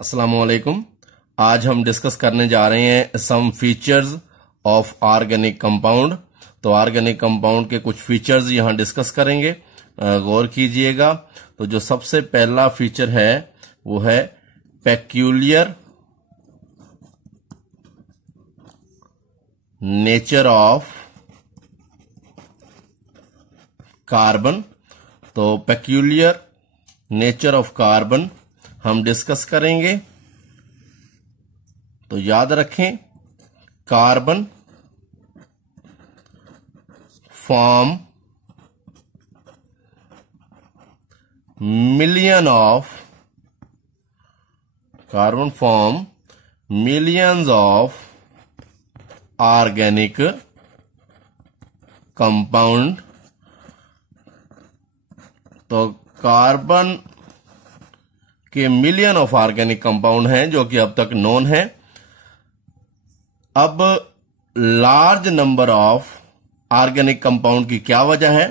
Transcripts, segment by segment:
अस्सलामुअलैकुम। आज हम डिस्कस करने जा रहे हैं some features of organic compound. तो ऑर्गेनिक कंपाउंड के कुछ फीचर्स यहां डिस्कस करेंगे, गौर कीजिएगा। तो जो सबसे पहला फीचर है वो है पेक्यूलियर नेचर ऑफ कार्बन। तो पेक्यूलियर नेचर ऑफ कार्बन हम डिस्कस करेंगे। तो याद रखें, carbon form millions of organic compound. तो कार्बन के मिलियन ऑफ ऑर्गेनिक कंपाउंड हैं जो कि अब तक नोन है। अब large number of organic compound की क्या वजह है?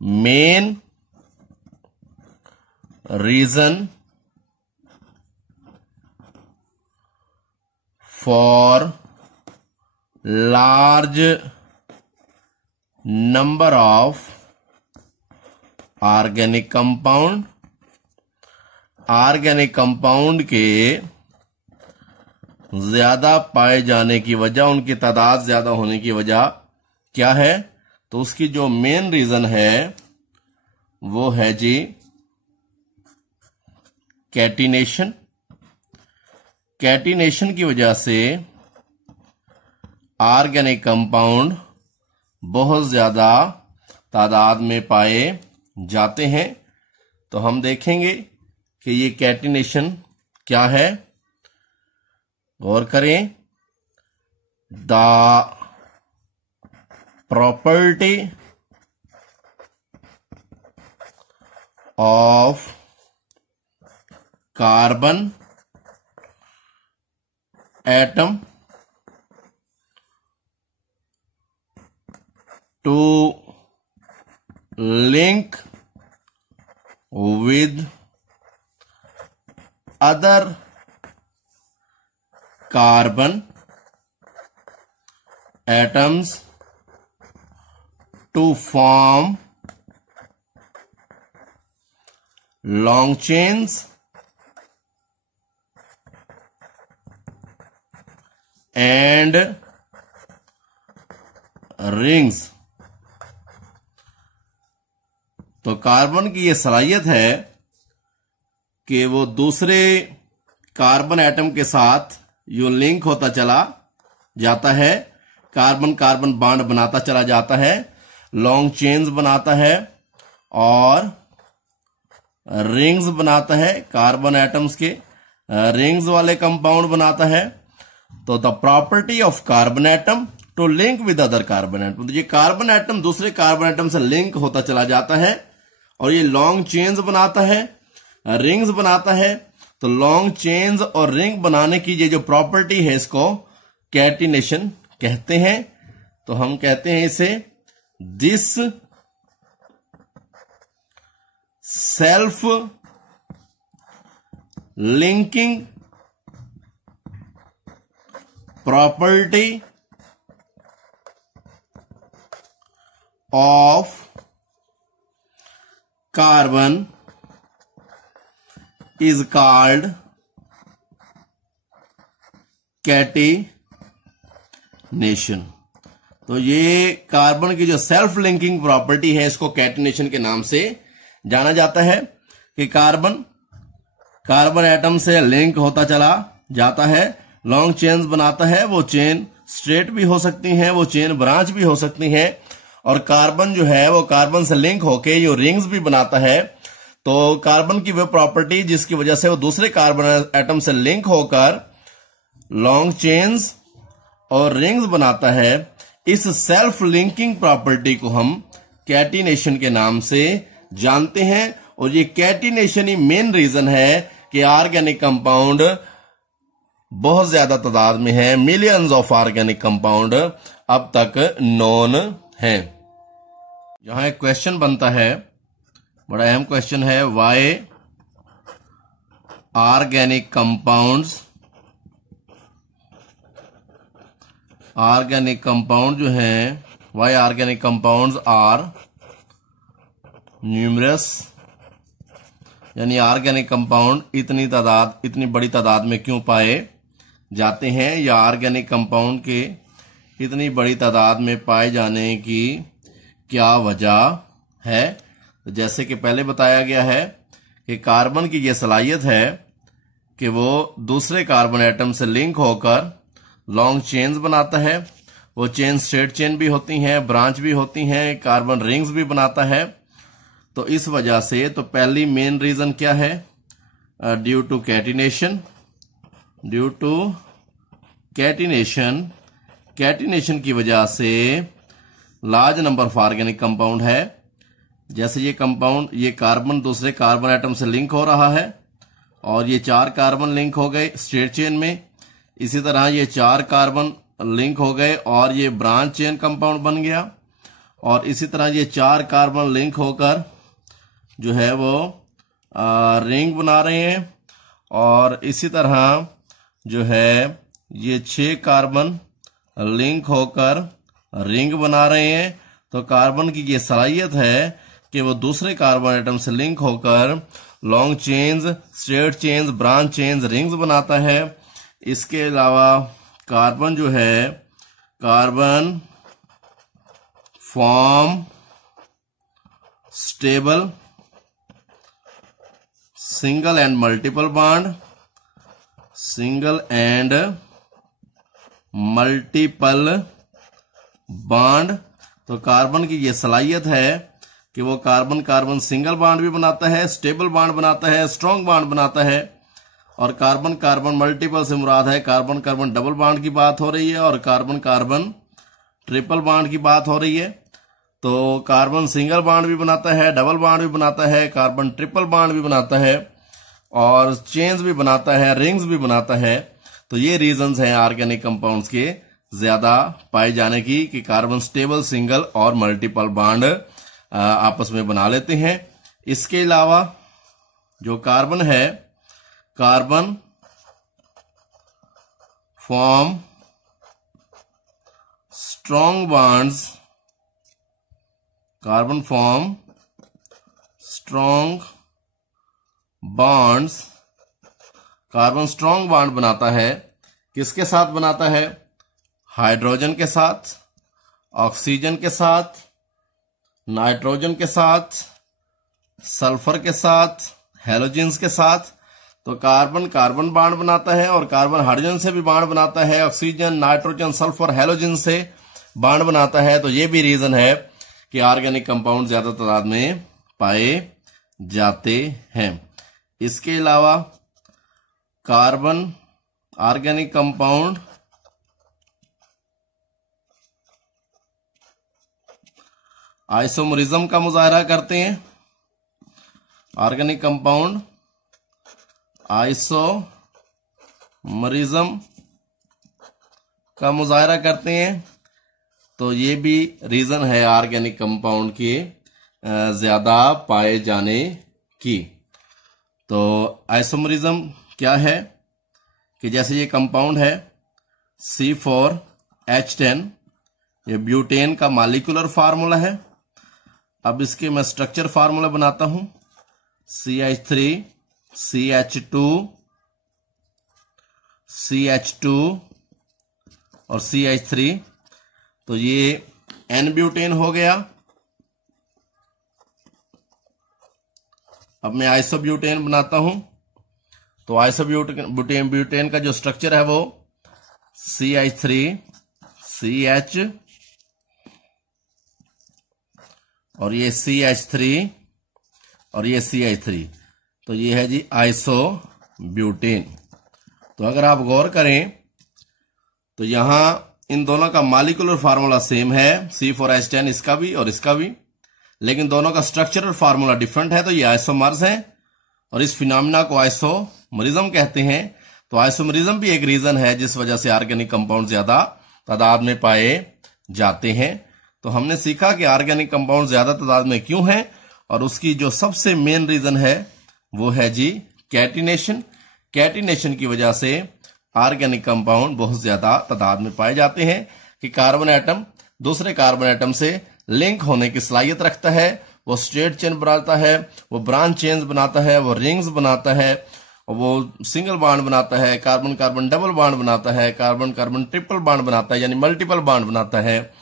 Main reason for large number of organic compound, organic compound के ज्यादा पाए जाने की वजह, उनकी तादाद ज्यादा होने की वजह क्या है? तो उसकी जो मेन रीजन है वो है जी कैटिनेशन। कैटिनेशन की वजह से ऑर्गेनिक कंपाउंड बहुत ज्यादा तादाद में पाए जाते हैं। तो हम देखेंगे कि ये कैटिनेशन क्या है। गौर करें, the property of carbon atom to link with other carbon atoms to form long chains and rings। तो कार्बन की यह सलाहियत है कि वो दूसरे कार्बन एटम के साथ जो लिंक होता चला जाता है, कार्बन कार्बन बॉन्ड बनाता चला जाता है, लॉन्ग चेन्स बनाता है और रिंग्स बनाता है। कार्बन एटम्स के रिंग्स वाले कंपाउंड बनाता है। तो the property of carbon atom to link with other carbon atom. तो ये कार्बन एटम दूसरे कार्बन एटम से लिंक होता चला जाता है और ये लॉन्ग चेन्स बनाता है, रिंग्स बनाता है। तो लॉन्ग चेन्स और रिंग बनाने की ये जो प्रॉपर्टी है इसको कैटिनेशन कहते हैं। तो हम कहते हैं इसे this self linking property of carbon is called catenation. तो ये कार्बन की जो सेल्फ लिंकिंग प्रॉपर्टी है इसको कैटिनेशन के नाम से जाना जाता है कि कार्बन एटम से लिंक होता चला जाता है, लॉन्ग चेन्स बनाता है। वो चेन स्ट्रेट भी हो सकती हैं, वो चेन ब्रांच भी हो सकती हैं। और कार्बन जो है वो कार्बन से लिंक होके जो रिंग्स भी बनाता है। तो कार्बन की वह प्रॉपर्टी जिसकी वजह से वो दूसरे कार्बन एटम से लिंक होकर लॉन्ग चेन्स और रिंग्स बनाता है, इस सेल्फ लिंकिंग प्रॉपर्टी को हम कैटिनेशन के नाम से जानते हैं। और ये कैटिनेशन ही मेन रीजन है कि ऑर्गेनिक कंपाउंड बहुत ज्यादा तादाद में है। मिलियंस ऑफ ऑर्गेनिक कंपाउंड अब तक नोन है। यहां एक क्वेश्चन बनता है, बड़ा अहम क्वेश्चन है, वाई ऑर्गेनिक कंपाउंड जो हैं, why organic compounds are numerous, यानी ऑर्गेनिक कंपाउंड इतनी बड़ी तादाद में क्यों पाए जाते हैं, या ऑर्गेनिक कंपाउंड के इतनी बड़ी तादाद में पाए जाने की क्या वजह है। तो जैसे कि पहले बताया गया है कि कार्बन की यह सलाहियत है कि वो दूसरे कार्बन एटम से लिंक होकर लॉन्ग चेन्स बनाता है। वो चेन स्ट्रेट चेन भी होती हैं, ब्रांच भी होती हैं, कार्बन रिंग्स भी बनाता है। तो इस वजह से तो पहली मेन रीजन क्या है, ड्यू टू कैटिनेशन की वजह से large number of organic compound है। जैसे ये कार्बन दूसरे कार्बन एटम से लिंक हो रहा है और ये 4 कार्बन लिंक हो गए स्ट्रेट चेन में, इसी तरह ये 4 कार्बन लिंक हो गए और ये ब्रांच चेन कंपाउंड बन गया, और इसी तरह ये 4 कार्बन लिंक होकर जो है वो रिंग बना रहे हैं, और इसी तरह जो है ये 6 कार्बन लिंक होकर रिंग बना रहे हैं। तो कार्बन की ये सलाहियत है कि वो दूसरे कार्बन एटम से लिंक होकर long chains, straight chains, branch chains, rings बनाता है। इसके अलावा कार्बन जो है, carbon form stable single and multiple bond. तो कार्बन की ये सलाहियत है कि वो कार्बन सिंगल बॉन्ड भी बनाता है, स्टेबल बॉन्ड बनाता है, स्ट्रॉन्ग बॉन्ड बनाता है। और कार्बन मल्टीपल से मुराद है कार्बन डबल बॉन्ड की बात हो रही है और कार्बन ट्रिपल बॉन्ड की बात हो रही है। तो कार्बन सिंगल बॉन्ड भी बनाता है, डबल बॉन्ड भी बनाता है, कार्बन ट्रिपल बॉन्ड भी बनाता है, और चेन्स भी बनाता है, रिंग्स भी बनाता है। तो ये रीजंस हैं ऑर्गेनिक कंपाउंड्स के ज्यादा पाए जाने की कि कार्बन स्टेबल, सिंगल और मल्टीपल बॉन्ड आपस में बना लेते हैं। इसके अलावा जो कार्बन है, carbon form strong bonds, carbon strong bond बनाता है। किसके साथ बनाता है? हाइड्रोजन के साथ, ऑक्सीजन के साथ, नाइट्रोजन के साथ, सल्फर के साथ, हैलोजेंस के साथ। तो कार्बन बॉन्ड बनाता है और कार्बन हाइड्रोजन से भी बॉन्ड बनाता है, ऑक्सीजन, नाइट्रोजन, सल्फर, हैलोजेन से बॉन्ड बनाता है। तो ये भी रीजन है कि ऑर्गेनिक कंपाउंड ज्यादा तादाद में पाए जाते हैं। इसके अलावा कार्बन ऑर्गेनिक कंपाउंड आइसोमरिज्म का मुजाहरा करते हैं। ऑर्गेनिक कंपाउंड आइसोमरिज्म का मुजाहरा करते हैं। तो ये भी रीजन है ऑर्गेनिक कंपाउंड के ज्यादा पाए जाने की। तो आइसोमरिज्म क्या है कि जैसे ये कंपाउंड है C4H10, ये ब्यूटेन का मॉलिक्यूलर फार्मूला है। अब इसके मैं स्ट्रक्चर फार्मूला बनाता हूं, CH3 CH2 और CH3। तो ये N ब्यूटेन हो गया। अब मैं आइसोब्यूटेन बनाता हूं। तो आइसोब्यूटेन का जो स्ट्रक्चर है वो CH3 CH और ये CH3 और ये CH3। तो ये है जी आइसोब्यूटेन। तो अगर आप गौर करें तो यहां इन दोनों का मॉलिक्यूलर फार्मूला सेम है, C4H10 इसका भी और इसका भी, लेकिन दोनों का स्ट्रक्चरल फार्मूला डिफरेंट है। तो ये आइसोमर्स हैं और इस फिनोमेना को आइसोमरिज्म कहते हैं। तो आइसोमरिज्म भी एक रीजन है जिस वजह से ऑर्गेनिक कंपाउंड ज्यादा तादाद में पाए जाते हैं। तो हमने सीखा कि ऑर्गेनिक कंपाउंड ज्यादा तादाद में क्यों है, और उसकी जो सबसे मेन रीजन है वो है जी कैटिनेशन। कैटिनेशन की वजह से ऑर्गेनिक कंपाउंड बहुत ज्यादा तादाद में पाए जाते हैं कि कार्बन एटम दूसरे कार्बन एटम से लिंक होने की सलाहियत रखता है, वो स्ट्रेट चेन बनाता है, वो ब्रांच चेन्स बनाता है, वो रिंग्स बनाता है, वो सिंगल बॉन्ड बनाता है, कार्बन कार्बन डबल बॉन्ड बनाता है, कार्बन कार्बन ट्रिपल बॉन्ड बनाता है, यानी मल्टीपल बॉन्ड बनाता है।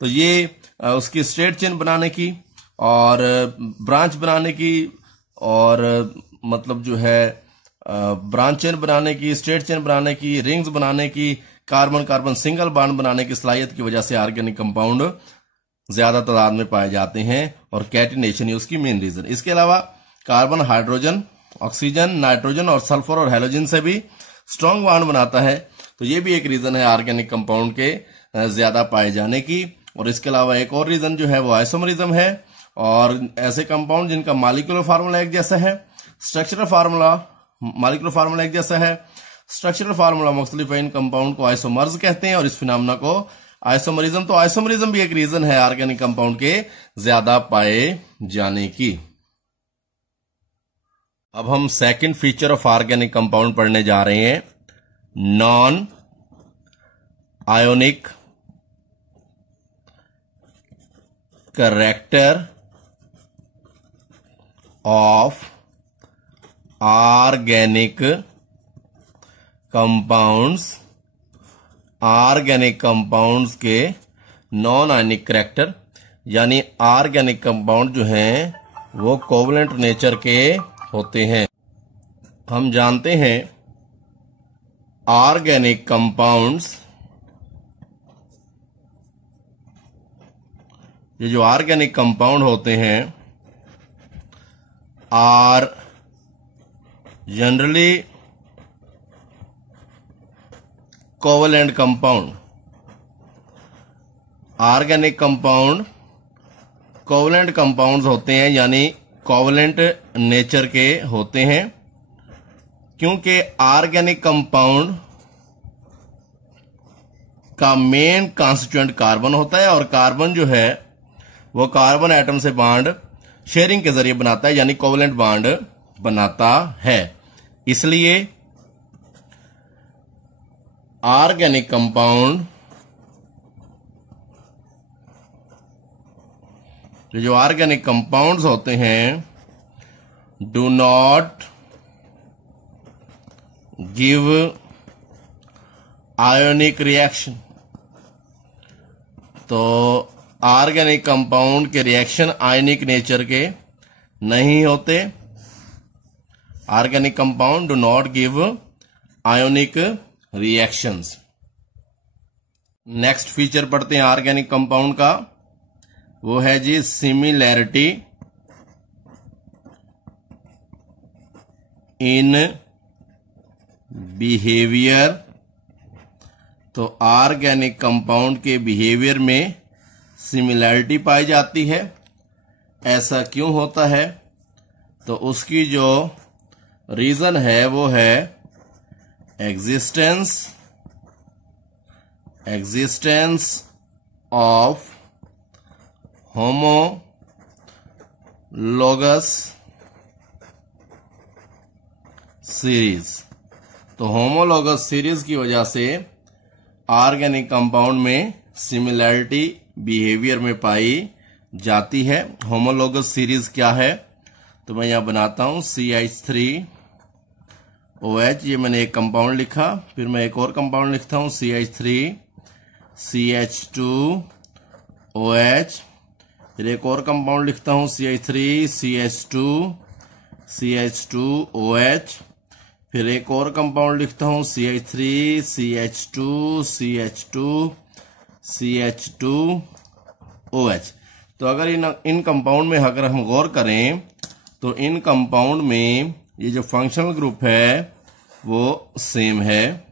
तो ये उसकी स्ट्रेट चेन बनाने की और ब्रांच बनाने की और मतलब जो है ब्रांच चेन बनाने की, स्ट्रेट चेन बनाने की, रिंग्स बनाने की, कार्बन कार्बन सिंगल बॉन्ड बनाने की सलाहियत की वजह से ऑर्गेनिक कंपाउंड ज्यादा तादाद में पाए जाते हैं और कैटिनेशन ही उसकी मेन रीजन। इसके अलावा कार्बन हाइड्रोजन, ऑक्सीजन, नाइट्रोजन और सल्फर और हेलोजन से भी स्ट्रॉन्ग बॉन्ड बनाता है। तो ये भी एक रीजन है ऑर्गेनिक कंपाउंड के ज्यादा पाए जाने की। और इसके अलावा एक और रीजन जो है वो आइसोमरिज्म है, और ऐसे कंपाउंड जिनका मॉलिक्यूलर फार्मूला एक जैसा है, स्ट्रक्चरल फार्मूला मॉलिक्यूलर फार्मूला एक जैसा है, स्ट्रक्चरल फार्मूला मुख्तलिफ है, इन कंपाउंड को आइसोमर्स कहते हैं और इस फिनोमेना को आइसोमरिज्म। तो आइसोमरिज्म भी एक रीजन है ऑर्गेनिक कंपाउंड के ज्यादा पाए जाने की। अब हम second feature of organic compound पढ़ने जा रहे हैं, non ionic character of organic compounds. Organic compounds के नॉन आयनिक कैरेक्टर, यानी ऑर्गेनिक कंपाउंड जो हैं वो कोवलेंट नेचर के होते हैं। हम जानते हैं ऑर्गेनिक कंपाउंड्स, ये जो ऑर्गेनिक कंपाउंड होते हैं are generally covalent compound. Organic compound covalent compounds होते हैं, यानी कोवलेंट नेचर के होते हैं, क्योंकि ऑर्गेनिक कंपाउंड का मेन कॉन्स्टिट्यूएंट कार्बन होता है और कार्बन जो है वो कार्बन एटम से बॉन्ड शेयरिंग के जरिए बनाता है, यानी कोवलेंट बॉन्ड बनाता है। इसलिए ऑर्गेनिक कंपाउंड, जो ऑर्गेनिक कंपाउंड्स होते हैं, do not give ionic reaction. तो ऑर्गेनिक कंपाउंड के रिएक्शन आयनिक नेचर के नहीं होते। Organic compound do not give ionic reactions. Next feature पढ़ते हैं ऑर्गेनिक कंपाउंड का, वो है जी सिमिलैरिटी इन बिहेवियर। तो ऑर्गेनिक कंपाउंड के बिहेवियर में सिमिलैरिटी पाई जाती है। ऐसा क्यों होता है? तो उसकी जो रीजन है वो है एग्जिस्टेंस ऑफ होमोलोगस सीरीज। तो होमोलोगस सीरीज की वजह से ऑर्गेनिक कंपाउंड में सिमिलैरिटी बिहेवियर में पाई जाती है। होमोलोगस सीरीज क्या है? तो मैं यहां बनाता हूं CH3OH, ये मैंने एक कंपाउंड लिखा, फिर मैं एक और कंपाउंड लिखता हूं CH3CH2OH, फिर एक और कंपाउंड लिखता हूं CH3CH2OH, फिर एक और कंपाउंड लिखता हूं CH3CH2CH2OH। तो अगर इन कंपाउंड में अगर हम गौर करें तो इन कंपाउंड में ये जो फंक्शनल ग्रुप है वो सेम है,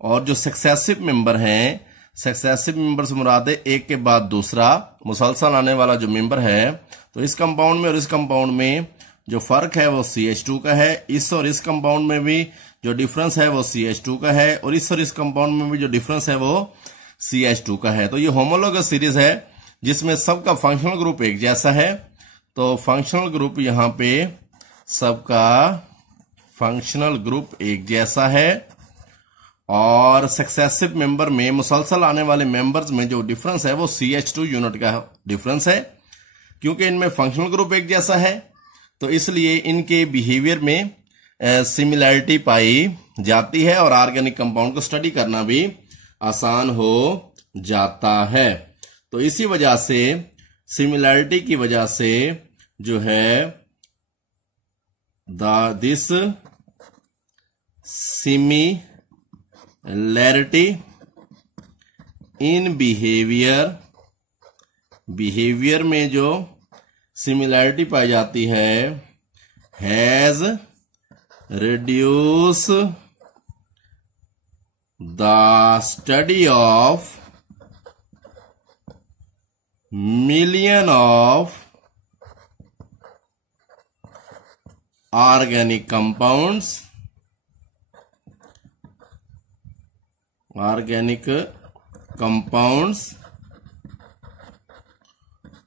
और जो सक्सेसिव मेंबर हैं, सक्सेसिव मेंबर से मुराद है एक के बाद दूसरा मुसलसल आने वाला जो मेंबर है। तो इस कंपाउंड में और इस कंपाउंड में जो फर्क है वो CH2 का है, इस और इस कंपाउंड में भी जो डिफरेंस है वो CH2 का है, और इस और इस कंपाउंड में भी जो डिफरेंस है वो CH2 का है। तो ये होमोलोगस सीरीज है जिसमें सबका फंक्शनल ग्रुप एक जैसा है। तो फंक्शनल ग्रुप यहां पे सबका फंक्शनल ग्रुप एक जैसा है और सक्सेसिव मेंबर में मुसलसल आने वाले मेंबर्स में जो डिफरेंस है वो CH2 यूनिट का डिफरेंस है। क्योंकि इनमें फंक्शनल ग्रुप एक जैसा है तो इसलिए इनके बिहेवियर में सिमिलैरिटी पाई जाती है और ऑर्गेनिक कंपाउंड को स्टडी करना भी आसान हो जाता है। तो इसी वजह से सिमिलैरिटी की वजह से जो है दिस सिमिलैरिटी इन बिहेवियर में जो सिमिलैरिटी पाई जाती है has reduce the study of million of organic compounds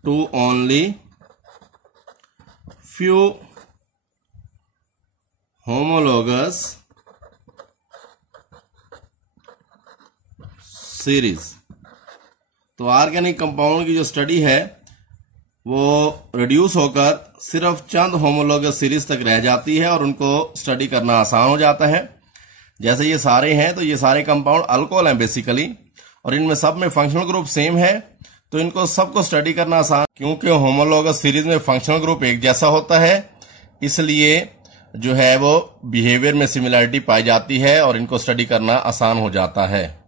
to only few homologous series। तो ऑर्गेनिक कंपाउंड की जो स्टडी है वो रिड्यूस होकर सिर्फ चंद होमोलोगस सीरीज तक रह जाती है और उनको स्टडी करना आसान हो जाता है। जैसे ये सारे हैं तो ये सारे कंपाउंड अल्कोहल हैं बेसिकली और इनमें सब में फंक्शनल ग्रुप सेम है तो इनको सबको स्टडी करना आसान, क्योंकि होमोलोगस सीरीज में फंक्शनल ग्रुप एक जैसा होता है इसलिए जो है वो बिहेवियर में सिमिलैरिटी पाई जाती है और इनको स्टडी करना आसान हो जाता है।